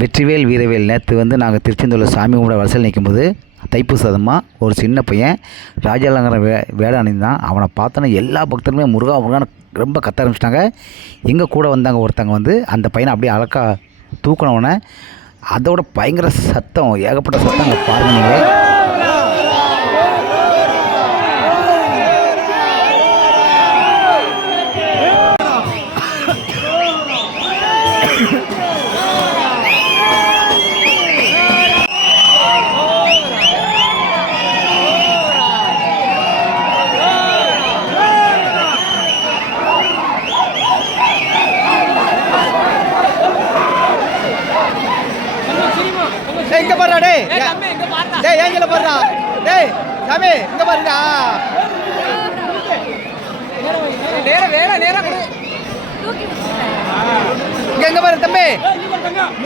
வெற்றிவேல் வீரவேல் நேற்று வந்து நாங்கள் திருச்செந்தூரில் சாமி கும்பிட வரிசையில் நிற்கும்போது தைப்பூசமாக ஒரு சின்ன பையன் ராஜாலங்கரம் வேடம் அணிந்தான். அவனை பார்த்தோன்னா எல்லா பக்தருமே முருகா முருகான்னு ரொம்ப கத்த ஆரம்பிச்சிட்டாங்க. எங்கள் கூட வந்தாங்க ஒருத்தங்க வந்து அந்த பையனை அப்படியே அழக்கா தூக்கினவுடனே அதோட பயங்கர சத்தம், ஏகப்பட்ட சத்தம் அங்கே பாருங்க நீங்களே. இங்க பாருடா டேய், டேய் ஏஞ்சல பாருடா டேய், சாமி இங்க பாருடா, நேரா நேரா நேரா இங்க பாரு தம்பி.